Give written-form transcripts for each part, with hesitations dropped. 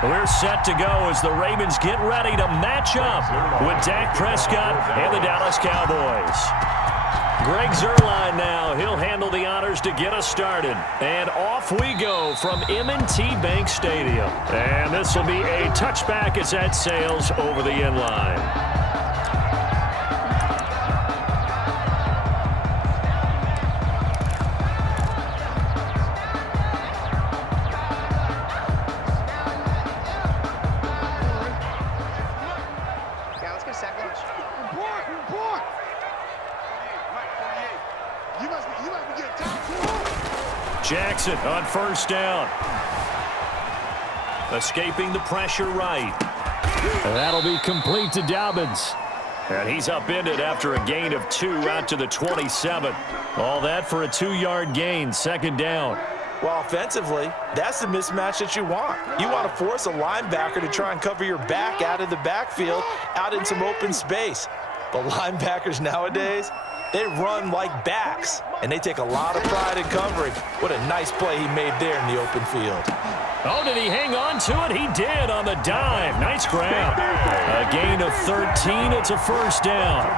We're set to go as the Ravens get ready to match up with Dak Prescott and the Dallas Cowboys. Greg Zuerlein now. He'll handle the honors to get us started. And off we go from M&T Bank Stadium. And this will be a touchback as that sails over the end line. Jackson on first down. Escaping the pressure right. And that'll be complete to Dobbins. And he's upended after a gain of 2 out to the 27. All that for a 2-yard gain, second down. Well, offensively, that's the mismatch that you want. You want to force a linebacker to try and cover your back out of the backfield, out in some open space. But linebackers nowadays, they run like backs, and they take a lot of pride in covering. What a nice play he made there in the open field. Oh, did he hang on to it? He did on the dive. Nice grab. A gain of 13. It's a first down.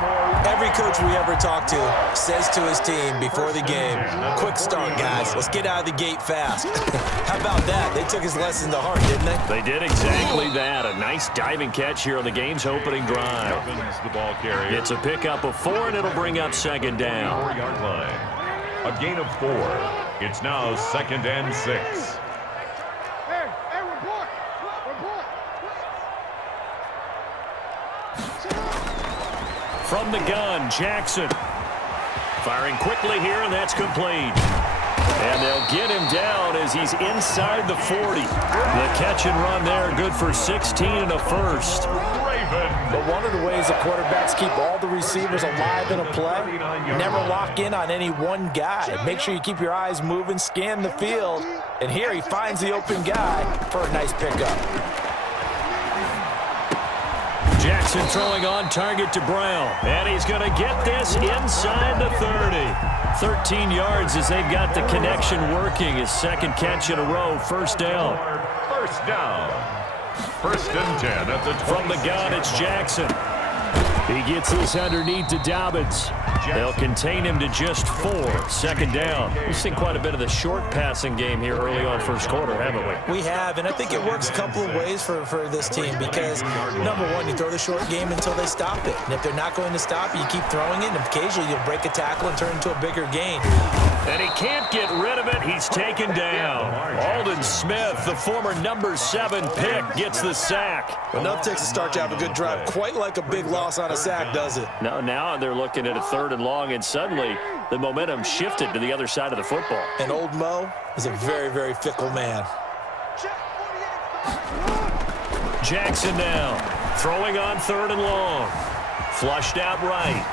Every coach we ever talk to says to his team before the game, quick start, guys. Let's get out of the gate fast. How about that? They took his lesson to heart, didn't they? They did exactly that. A nice diving catch here on the game's opening drive. The ball carrier. It's a pickup of 4, and it'll bring up second down. 4-yard line. A gain of 4. It's now 2nd and 6. From the gun, Jackson. Firing quickly here, and that's complete. And they'll get him down as he's inside the 40. The catch and run there, good for 16 and a first. But one of the ways the quarterbacks keep all the receivers alive in a play, never lock in on any one guy. Make sure you keep your eyes moving, scan the field. And here he finds the open guy for a nice pickup. Jackson throwing on target to Brown. And he's going to get this inside the 30. 13 yards as they've got the connection working. His second catch in a row. First down. First down. 1st and 10 at the 20. From the gun, it's Jackson. He gets this underneath to Dobbins. They'll contain him to just 4. Second down. We've seen quite a bit of the short passing game here early on first quarter, haven't we? We have, and I think it works a couple of ways for this team because, number one, you throw the short game until they stop it. And if they're not going to stop it, you keep throwing it, and occasionally you'll break a tackle and turn into a bigger gain. And he can't get rid of it. He's taken down. Aldon Smith, the former number 7 pick, gets the sack. Enough takes a start to have a good drive. Quite like a big loss on a sack, does it? Now they're looking at a 3rd and long, and suddenly the momentum shifted to the other side of the football. And old Mo is a very, very fickle man. Jackson now, throwing on 3rd and long. Flushed out right.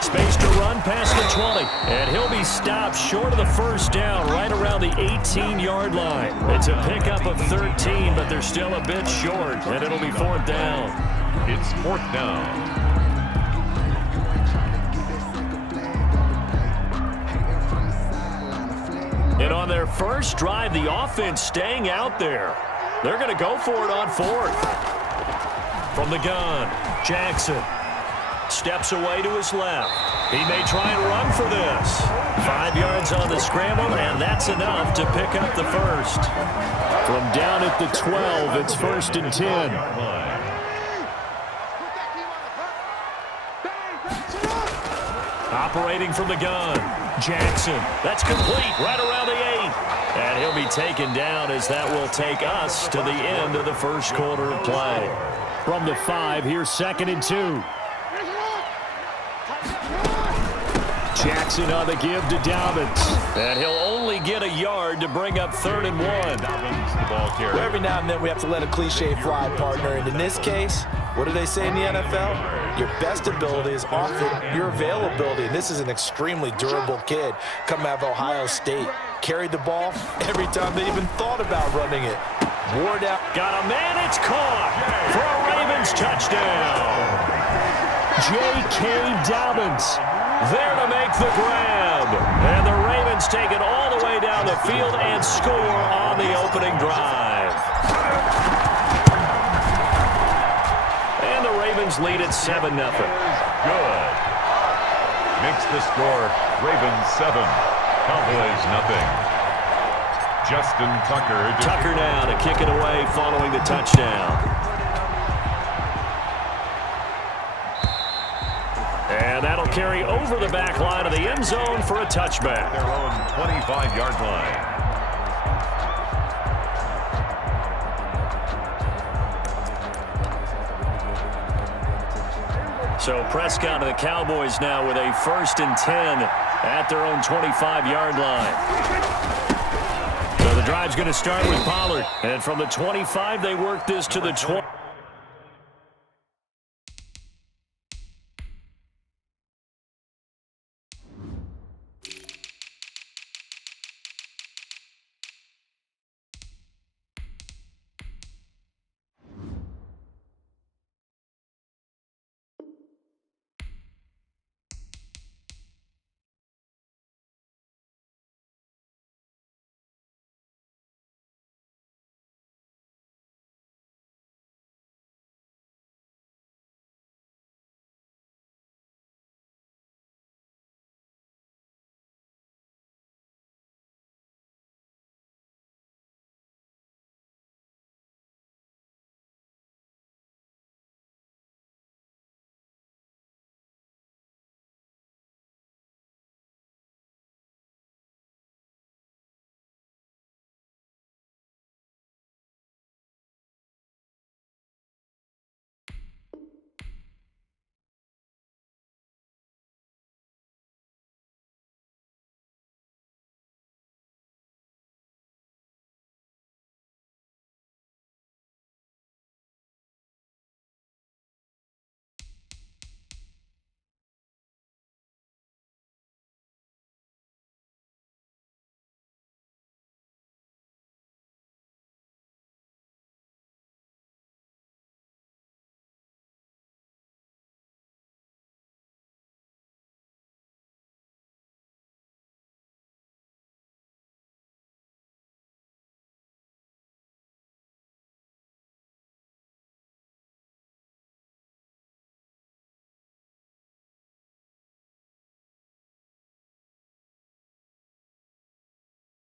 Space to run past the 20. And he'll be stopped short of the first down right around the 18-yard line. It's a pickup of 13, but they're still a bit short, and it'll be 4th down. It's 4th down. And on their first drive, the offense staying out there. They're going to go for it on 4th. From the gun, Jackson steps away to his left. He may try and run for this. 5 yards on the scramble, and that's enough to pick up the first. From down at the 12, it's 1st and 10. Operating from the gun, Jackson. That's complete right around the 8. And he'll be taken down as that will take us to the end of the first quarter of play. From the 5, here's 2nd and 2. Jackson on the give to Dobbins. And he'll only get a yard to bring up 3rd and 1. Dobbins, the ball carrier. Well, every now and then we have to let a cliche fly, partner. And in this case, what do they say in the NFL? Your best ability is often your availability. And this is an extremely durable kid coming out of Ohio State. Carried the ball every time they even thought about running it. Wore down. Got a man, it's caught for a Ravens touchdown. J.K. Dobbins there to make the grab. And the Ravens take it all the way down the field and score on the opening drive. Rams lead at 7-0. Good. Makes the score Ravens 7, Cowboys nothing. Justin Tucker. Tucker now to kick it away following the touchdown. And that'll carry over the back line of the end zone for a touchback. Their own 25-yard line. So Prescott and the Cowboys now with a 1st and 10 at their own 25-yard line. So the drive's going to start with Pollard. And from the 25, they work this to the 20.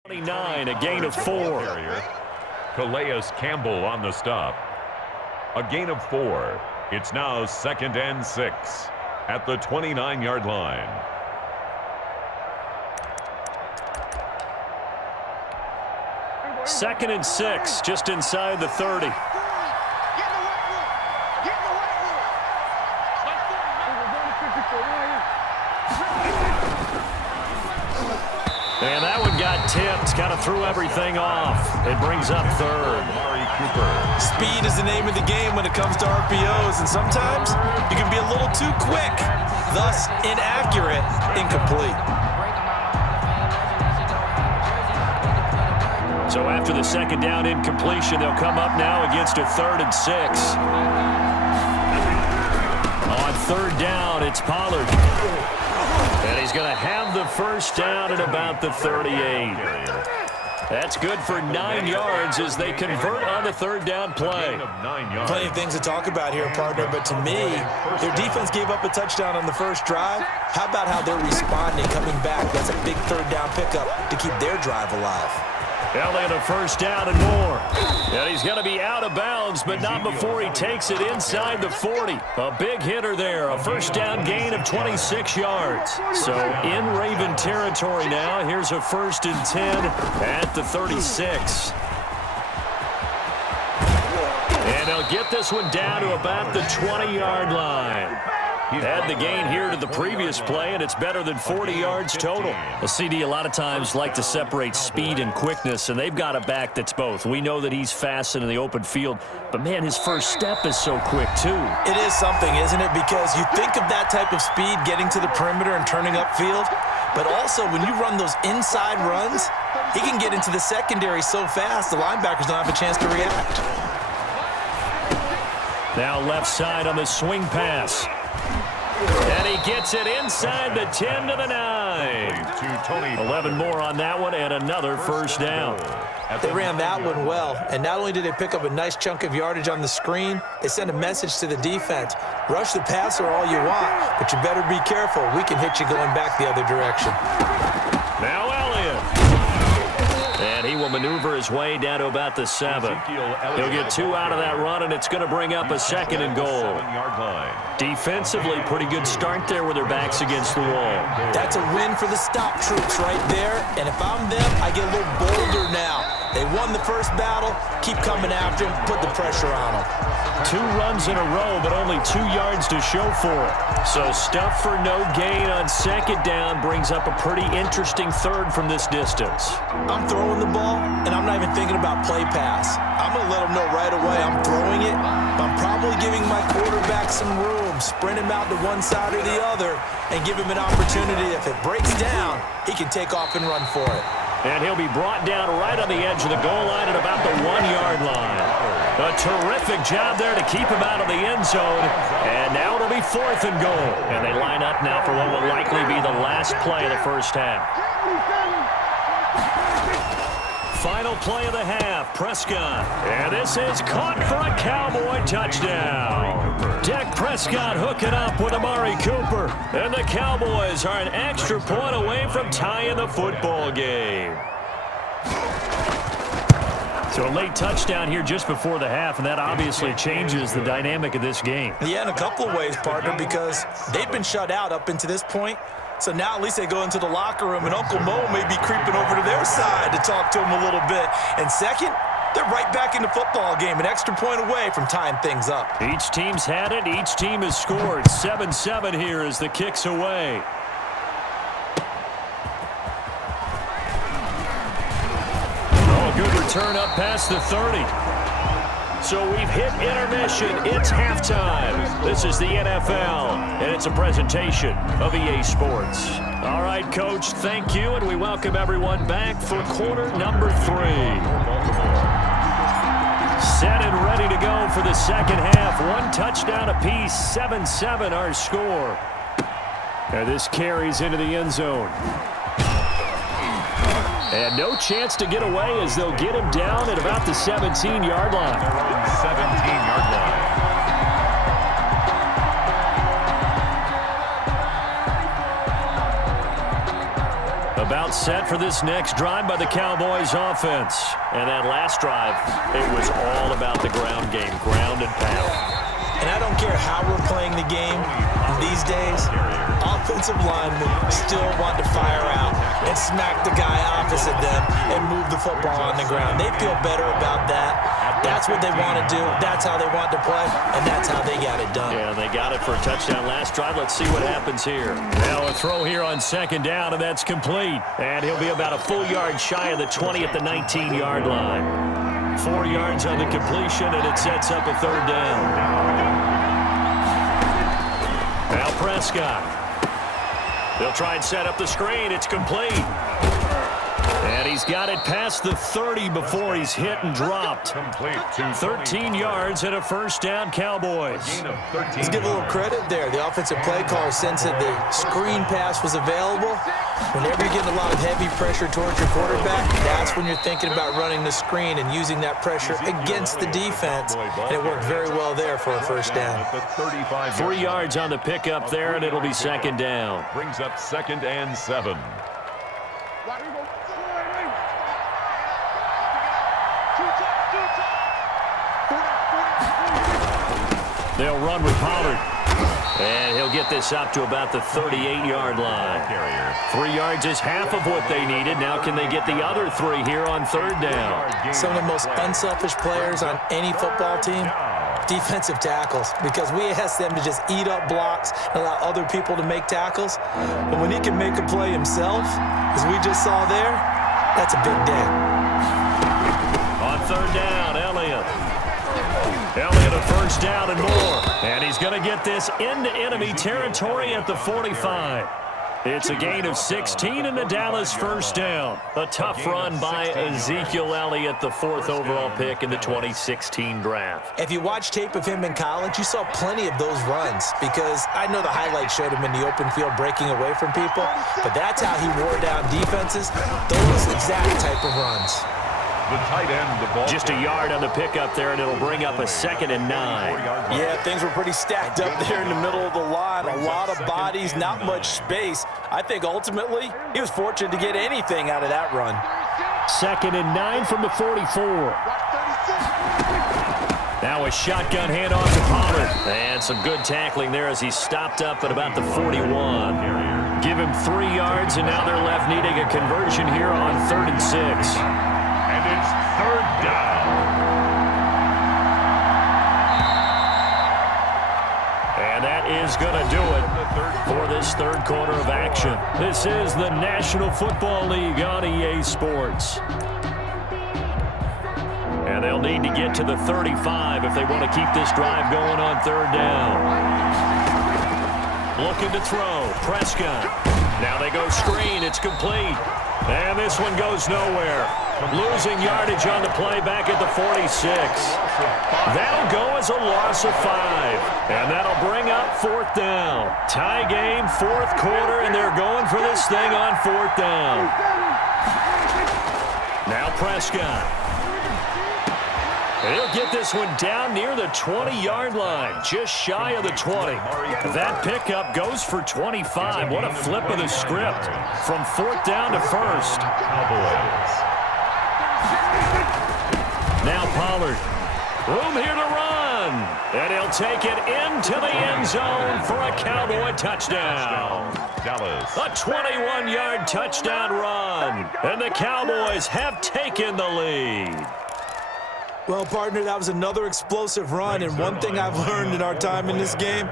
A gain of 4. Calais Campbell on the stop. A gain of 4. It's now 2nd and 6 at the 29-yard line. Second and 6, just inside the 30. And that one got tipped, kind of threw everything off. It brings up 3rd. Amari Cooper. Speed is the name of the game when it comes to RPOs, and sometimes you can be a little too quick, thus inaccurate, incomplete. So after the 2nd down incompletion, they'll come up now against a 3rd and 6. On 3rd down, it's Pollard. And he's going to have the 1st down at about the 38. That's good for 9 yards as they convert on the 3rd down play. Plenty of things to talk about here, partner, but to me, their defense gave up a touchdown on the first drive. How about how they're responding, coming back? That's a big 3rd down pickup to keep their drive alive. Well, they had a 1st down and more. And he's going to be out of bounds, but not before he takes it inside the 40. A big hitter there, a 1st down gain of 26 yards. So in Raven territory now, here's a 1st and 10 at the 36. And they'll get this one down to about the 20-yard line. Had the gain here to the previous play, and it's better than 40 yards total. The CD a lot of times like to separate speed and quickness, and they've got a back that's both. We know that he's fast in the open field, but, man, his first step is so quick, too. It is something, isn't it? Because you think of that type of speed getting to the perimeter and turning upfield, but also when you run those inside runs, he can get into the secondary so fast the linebackers don't have a chance to react. Now left side on the swing pass. And he gets it inside the 10 to the 9. 11 more on that one and another 1st down. They ran that one well, and not only did they pick up a nice chunk of yardage on the screen, they sent a message to the defense. Rush the passer all you want, but you better be careful. We can hit you going back the other direction. Now Elliott. And he will maneuver his way down to about the 7. He'll get 2 out of that run, and it's going to bring up a 2nd and goal. Defensively, pretty good start there with their backs against the wall. That's a win for the stop troops right there, and if I'm them, I get a little bolder now. They won the first battle. Keep coming after him. Put the pressure on them. 2 runs in a row, but only 2 yards to show for it. So stuff for no gain on 2nd down brings up a pretty interesting 3rd from this distance. I'm throwing the ball, and I'm not even thinking about play pass. I'm going to let them know right away I'm throwing it, but I'm probably giving my quarterback some room, sprint him out to one side or the other, and give him an opportunity. If it breaks down, he can take off and run for it. And he'll be brought down right on the edge of the goal line at about the 1-yard line. A terrific job there to keep him out of the end zone. And now it'll be 4th and goal. And they line up now for what will likely be the last play of the first half. Final play of the half, Prescott. And this is caught for a Cowboy touchdown. Dak Prescott hooking up with Amari Cooper. And the Cowboys are an extra point away from tying the football game. So a late touchdown here just before the half, and that obviously changes the dynamic of this game. Yeah, in a couple of ways, partner, because they've been shut out up until this point. So now at least they go into the locker room, and Uncle Mo may be creeping over to their side to talk to him a little bit. And second, they're right back in the football game, an extra point away from tying things up. Each team's had it. Each team has scored. 7-7 here as the kick's away. Oh, good return up past the 30. So we've hit intermission. It's halftime. This is the NFL, and it's a presentation of EA Sports. All right, Coach, thank you, and we welcome everyone back for quarter number 3. Set and ready to go for the second half. 1 touchdown apiece, 7-7 our score. And this carries into the end zone. And no chance to get away as they'll get him down at about the 17-yard line. 17-yard line. About set for this next drive by the Cowboys offense. And that last drive, it was all about the ground game, ground and pound. And I don't care how we're playing the game these days, offensive linemen still want to fire out and smack the guy opposite them and move the football on the ground. They feel better about that. That's what they want to do. That's how they want to play, and that's how they got it done. Yeah, they got it for a touchdown last drive. Let's see what happens here. Now a throw here on 2nd down, and that's complete. And he'll be about a full yard shy of the 20 at the 19-yard line. 4 yards on the completion, and it sets up a 3rd down. Now Prescott. They'll try and set up the screen. It's complete. And he's got it past the 30 before he's hit and dropped. 13 yards and a 1st down, Cowboys. Let's give a little credit there. The offensive play caller sensed that the screen pass was available. Whenever you're getting a lot of heavy pressure towards your quarterback, that's when you're thinking about running the screen and using that pressure against the defense. And it worked very well there for a 1st down. 3 yards on the pickup there, and it'll be 2nd down. Brings up 2nd and 7. They'll run with Pollard. And he'll get this up to about the 38-yard line. 3 yards is half of what they needed. Now can they get the other 3 here on 3rd down? Some of the most unselfish players on any football team, defensive tackles, because we ask them to just eat up blocks and allow other people to make tackles. But when he can make a play himself, as we just saw there, that's a big day. On 3rd down, Elliott. Elliott a 1st down and more. And he's going to get this into enemy territory at the 45. It's a gain of 16 in the Dallas 1st down. A tough run by Ezekiel Elliott, the 4th overall pick in the 2016 draft. If you watch tape of him in college, you saw plenty of those runs, because I know the highlights showed him in the open field breaking away from people, but that's how he wore down defenses, those exact type of runs. the tight end, the ball. Just a yard on the pickup there, and it'll bring up a 2nd and 9. Yeah, things were pretty stacked up there in the middle of the line. A lot of bodies, not much space. I think ultimately he was fortunate to get anything out of that run. 2nd and 9 from the 44. Now a shotgun handoff to Pollard. And some good tackling there as he stopped up at about the 41. Give him 3 yards, and now they're left needing a conversion here on 3rd and 6. And it's 3rd down. And that is going to do it for this 3rd quarter of action. This is the National Football League on EA Sports. And they'll need to get to the 35 if they want to keep this drive going on 3rd down. Looking to throw. Prescott. Now they go screen. It's complete. And this one goes nowhere. Losing yardage on the play back at the 46. That'll go as a loss of 5. And that'll bring up 4th down. Tie game, 4th quarter, and they're going for this thing on 4th down. Now Prescott. He'll get this one down near the 20-yard line, just shy of the 20. That pickup goes for 25. What a flip of the script from 4th down to 1st. Now Pollard. Room here to run. And he'll take it into the end zone for a Cowboy touchdown. Dallas. A 21-yard touchdown run. And the Cowboys have taken the lead. Well, partner, that was another explosive run, and one thing I've learned in our time in this game,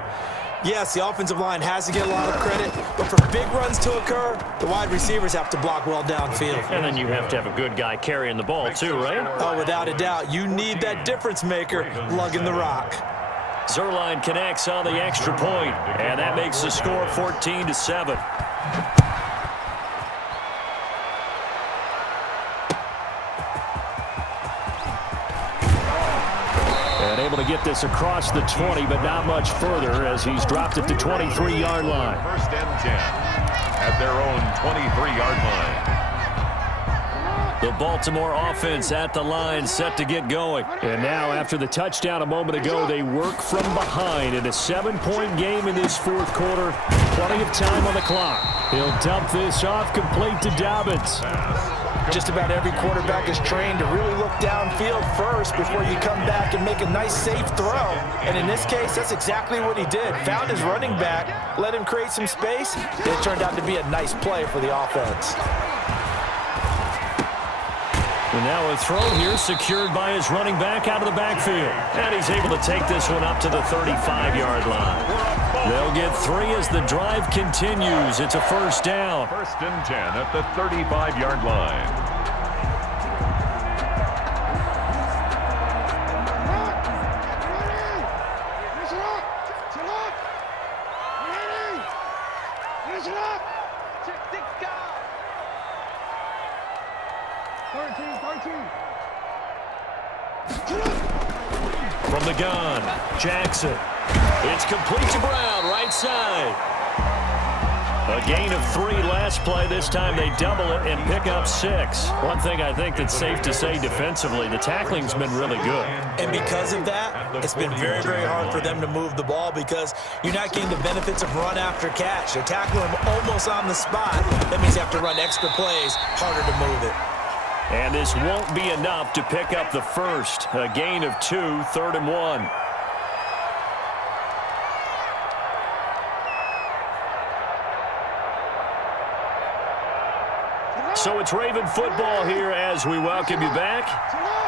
yes, the offensive line has to get a lot of credit, but for big runs to occur, the wide receivers have to block well downfield. And then you have to have a good guy carrying the ball too, right? Oh, without a doubt. You need that difference maker lugging the rock. Zuerlein connects on the extra point, and that makes the score 14-7. Able to get this across the 20, but not much further as he's dropped at the 23-yard line. 1st and 10 at their own 23-yard line. The Baltimore offense at the line, set to get going. And now, after the touchdown a moment ago, they work from behind in a 7-point game in this 4th quarter. Plenty of time on the clock. He'll dump this off, complete to Dobbins. Just about every quarterback is trained to really look downfield first before you come back and make a nice, safe throw. And in this case, that's exactly what he did. Found his running back, let him create some space. It turned out to be a nice play for the offense. And now a throw here secured by his running back out of the backfield. And he's able to take this one up to the 35-yard line. They'll get 3 as the drive continues. It's a 1st down. 1st and 10 at the 35-yard line. From the gun, Jackson. It's complete to Brown, right side. A gain of 3 last play. This time they double it and pick up 6. One thing I think that's safe to say defensively, the tackling's been really good. And because of that, it's been very, very hard for them to move the ball because you're not getting the benefits of run after catch. They're tackling them almost on the spot. That means you have to run extra plays, harder to move it. And this won't be enough to pick up the 1st. A gain of 2, 3rd and 1. So it's Raven football here as we welcome you back.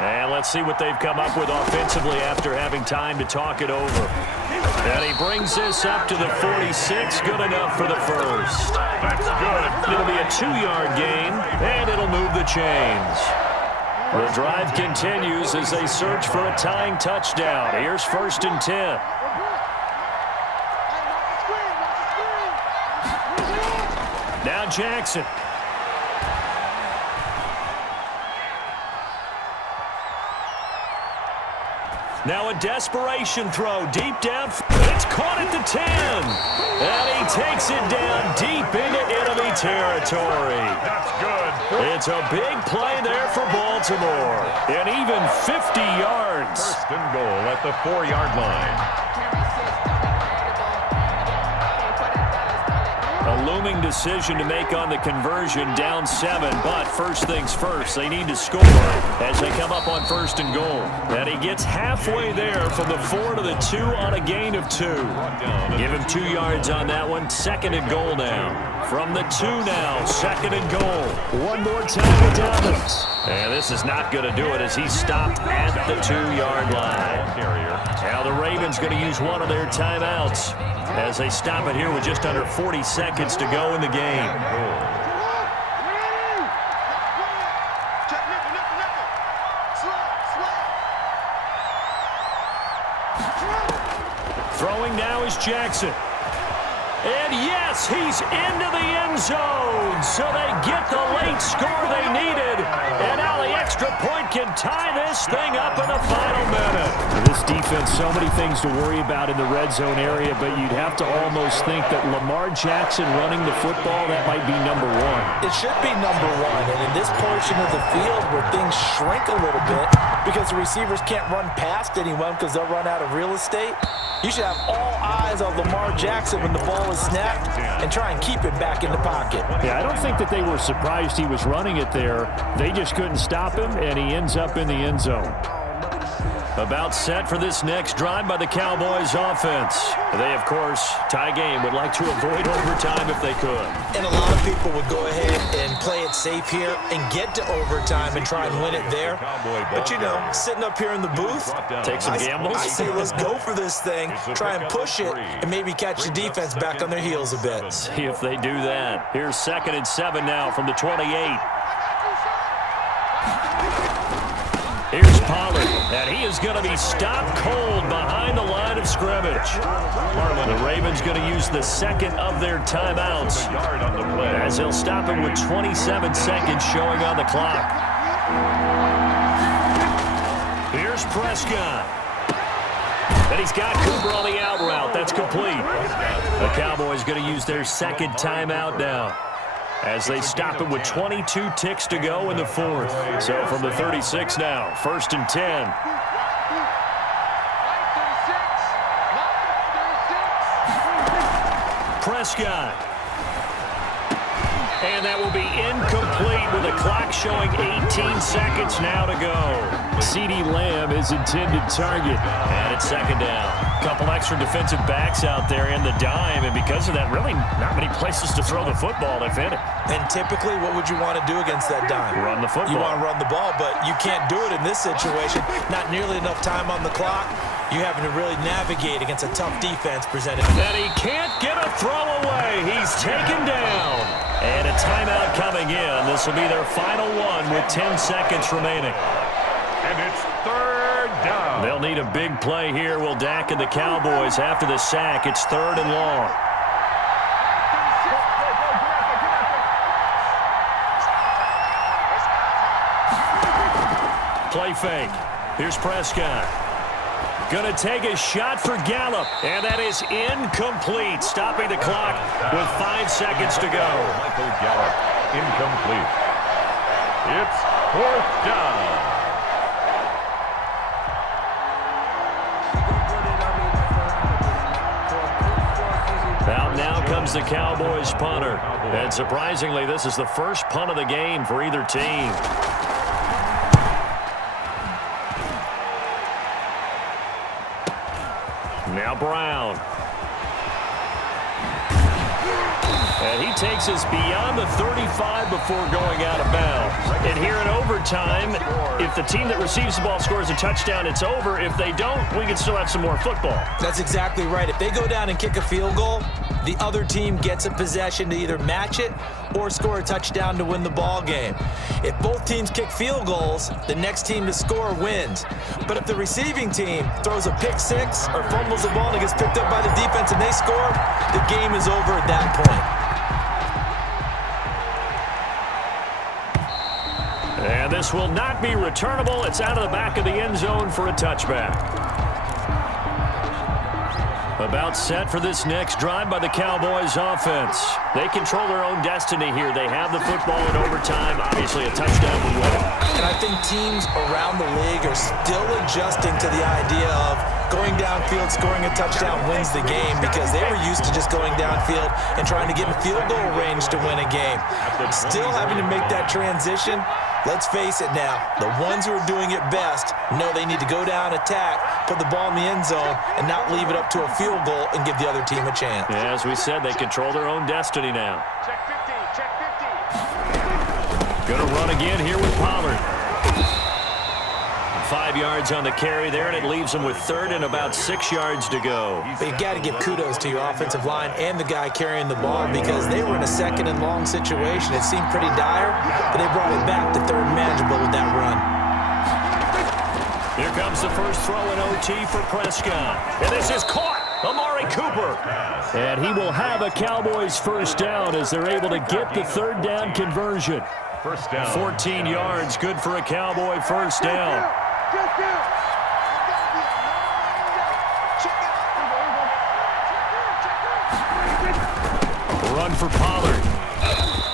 And let's see what they've come up with offensively after having time to talk it over. And he brings this up to the 46. Good enough for the 1st. That's good. It'll be a 2-yard gain, and it'll move the chains. The drive continues as they search for a tying touchdown. Here's 1st and 10. Now Jackson. Now a desperation throw deep down. It's caught at the 10. And he takes it down deep into enemy territory. That's good. It's a big play there for Baltimore. And even 50 yards. First and goal at the 4-yard line. A looming decision to make on the conversion, down 7. But first things first, they need to score as they come up on first and goal. And he gets halfway there from the 4 to the 2 on a gain of 2. Give him 2 yards on that one. Second and goal now. From the 2 now, second and goal. One more time with Dobbins. And this is not going to do it as he's stopped at the 2-yard line. Now the Ravens going to use one of their timeouts as they stop it here with just under 40 seconds to go in the game. Throwing now is Jackson. And yes, he's into the end zone. So they get the late score they needed. And now the extra point can tie this thing up in the final minute. This defense, so many things to worry about in the red zone area, but you'd have to almost think that Lamar Jackson running the football, that might be number 1. It should be number 1, and in this portion of the field where things shrink a little bit because the receivers can't run past anyone because they'll run out of real estate, you should have all eyes on Lamar Jackson when the ball is snapped and try and keep it back in the pocket. Yeah, I don't think that they were surprised he was running it there. They just couldn't stop him, and he ends up in the end zone. About set for this next drive by the Cowboys offense. They, of course, tie game, would like to avoid overtime if they could. And a lot of people would go ahead and play it safe here and get to overtime and try and win it there. But, you know, sitting up here in the booth, take some gambles. I say let's go for this thing, try and push it, and maybe catch the defense back on their heels a bit. See if they do that. Here's 2nd and 7 now from the 28. Here's Pollard, and he is going to be stopped cold behind the line of scrimmage. The Ravens going to use the second of their timeouts as they'll stop him with 27 seconds showing on the clock. Here's Prescott. And he's got Cooper on the out route. That's complete. The Cowboys going to use their second timeout now as they stop it with 22 ticks to go in the 4th. So from the 36 now, 1st and 10. Prescott. And that will be incomplete with the clock showing 18 seconds now to go. CeeDee Lamb is intended target. And it's 2nd down. Couple extra defensive backs out there in the dime, and because of that, really not many places to throw the football, if any. And typically, what would you want to do against that dime? Run the football. You want to run the ball, but you can't do it in this situation. Not nearly enough time on the clock. You're having to really navigate against a tough defense presented. And he can't get a throw away. He's taken down. And a timeout coming in. This will be their final one with 10 seconds remaining. And it's 3rd down. They'll need a big play here. Will Dak and the Cowboys after the sack. It's 3rd and long. Play fake. Here's Prescott. Gonna take a shot for Gallup, and that is incomplete, stopping the clock with 5 seconds to go. Michael Gallup, incomplete. It's 4th down. Out now comes the Cowboys punter, and surprisingly, this is the first punt of the game for either team. Now Brown. And he takes us beyond the 35 before going out of bounds. And here in overtime, if the team that receives the ball scores a touchdown, it's over. If they don't, we can still have some more football. That's exactly right. If they go down and kick a field goal, the other team gets a possession to either match it or score a touchdown to win the ball game. If both teams kick field goals, the next team to score wins. But if the receiving team throws a pick six or fumbles the ball and it gets picked up by the defense and they score, the game is over at that point. And this will not be returnable. It's out of the back of the end zone for a touchback. About set for this next drive by the Cowboys offense. They control their own destiny here. They have the football in overtime. Obviously, a touchdown would win it. And I think teams around the league are still adjusting to the idea of going downfield, scoring a touchdown wins the game, because they were used to just going downfield and trying to get in field goal range to win a game. Still having to make that transition. Let's face it now, the ones who are doing it best know they need to go down, attack, put the ball in the end zone, and not leave it up to a field goal and give the other team a chance. Yeah, as we said, they control their own destiny now. Check 50, check 50. Going to run again here with Pollard. 5 yards on the carry there, and it leaves them with third and about 6 yards to go. But you got to give kudos to your offensive line and the guy carrying the ball, because they were in a second and long situation. It seemed pretty dire, but they brought it back to third and manageable with that run. Here comes the first throw in OT for Prescott. And this is caught. Amari Cooper. And he will have a Cowboys first down as they're able to get the third down conversion. First down. 14 yards, good for a Cowboy first down. Run for Pollard.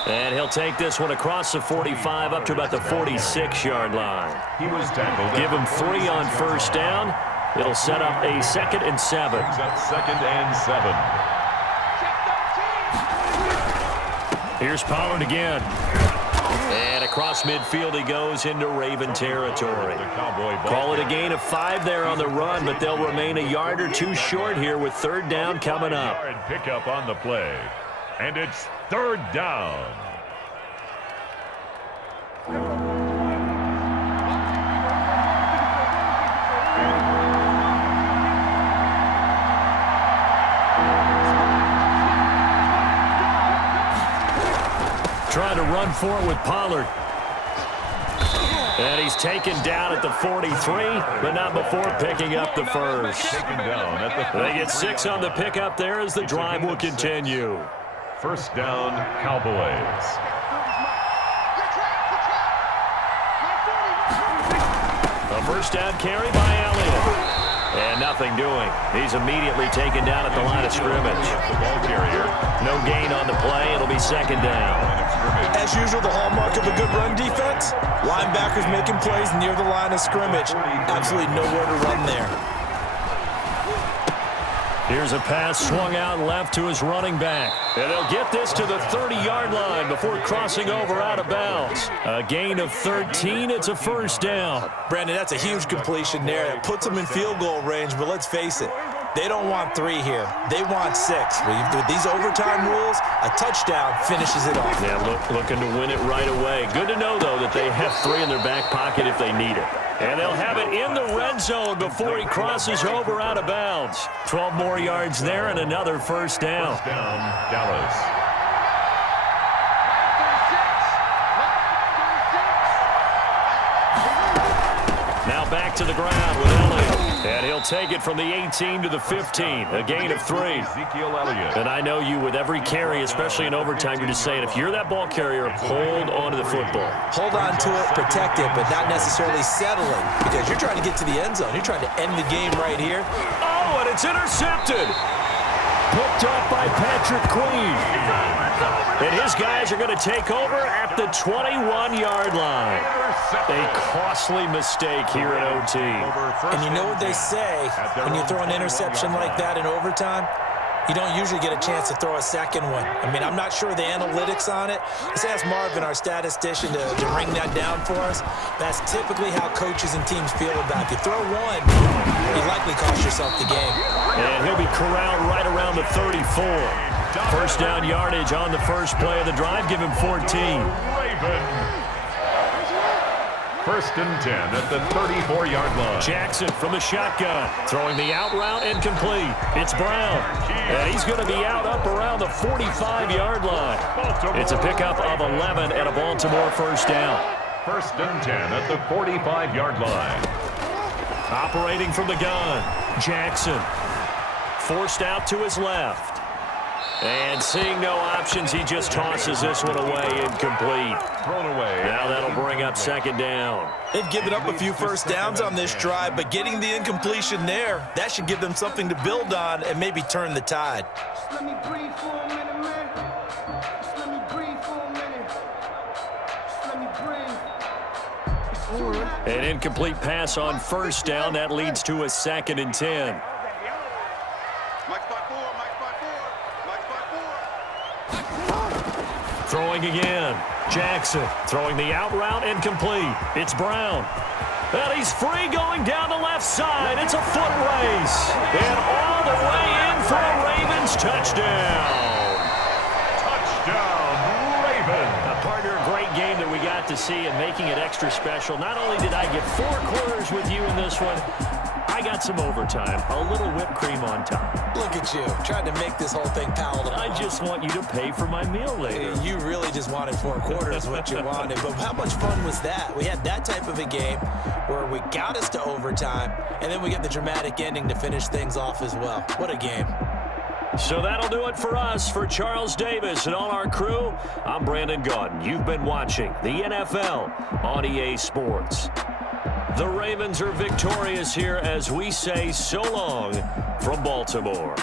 And he'll take this one across the 45 up to about the 46-yard line. He was tackled. Give him 3 on first down. It'll set up a 2nd and 7. Brings up 2nd and 7. Here's Pollard again. And across midfield he goes into Raven territory. The Cowboy ball. Call it a gain of 5 there on the run, but they'll remain a yard or two short here with third down coming up. Yard pickup on the play. And it's third down. Trying to run for it with Pollard. And he's taken down at the 43, but not before picking up the first. Taken down at the They get 6 on the pickup there as the drive will continue. First down, Cowboys. A first down carry by Elliott. And nothing doing. He's immediately taken down at the line of scrimmage. The ball carrier. No gain on the play. It'll be second down. As usual, the hallmark of a good run defense, linebackers making plays near the line of scrimmage. Absolutely nowhere to run there. Here's a pass swung out left to his running back. And they'll get this to the 30-yard line before crossing over out of bounds. A gain of 13. It's a first down. Brandon, that's a huge completion there. That puts them in field goal range, but let's face it, they don't want 3 here. They want 6. With these overtime rules, a touchdown finishes it off. Yeah, looking to win it right away. Good to know, though, that they have 3 in their back pocket if they need it. And they'll have it in the red zone before he crosses over out of bounds. 12 more yards there and another first down. First down, Dallas. Now back to the ground with Elliott. And he'll take it from the 18 to the 15. A gain of 3. Ezekiel Elliott. And I know you, with every carry, especially in overtime, you're just saying, if you're that ball carrier, hold on to the football. Hold on to it, protect it, but not necessarily settling, because you're trying to get to the end zone. You're trying to end the game right here. Oh, and it's intercepted. Picked up by Patrick Queen. And his guys are going to take over at the 21-yard line. A costly mistake here in OT. And you know what they say, when you throw an interception like that in overtime, you don't usually get a chance to throw a second one. I mean, I'm not sure the analytics on it. Let's ask Marvin, our statistician, to ring that down for us. That's typically how coaches and teams feel about it. If you throw one, you likely cost yourself the game. And he'll be corralled right around the 34. First down yardage on the first play of the drive. Give him 14. Raven. First and 10 at the 34-yard line. Jackson from the shotgun, throwing the out route incomplete. It's Brown, and he's going to be out up around the 45-yard line. It's a pickup of 11 and a Baltimore first down. First and 10 at the 45-yard line. Operating from the gun, Jackson. Forced out to his left. And seeing no options, he just tosses this one away, incomplete. Thrown away. Now that'll bring up second down. They've given up a few first downs on this drive, but getting the incompletion there, that should give them something to build on and maybe turn the tide. Just let me breathe for a minute, man. Just let me breathe for a minute. Just let me breathe. It's too hot. An incomplete pass on first down. That leads to a 2nd and 10. Mike's by 4, Mike's by 4, Mike's by 4. Throwing again. Jackson throwing the out route incomplete. It's Brown. And he's free going down the left side. It's a foot race. And all the way in for a Ravens touchdown. Touchdown, Ravens. Partner, a great game that we got to see and making it extra special. Not only did I get 4 quarters with you in this one, I got some overtime, a little whipped cream on top. Look at you, trying to make this whole thing palatable. I just want you to pay for my meal later. You really just wanted 4 quarters what you wanted, but how much fun was that? We had that type of a game where we got us to overtime, and then we get the dramatic ending to finish things off as well. What a game. So that'll do it for us. For Charles Davis and all our crew, I'm Brandon Gaudin. You've been watching the NFL on EA Sports. The Ravens are victorious here as we say so long from Baltimore.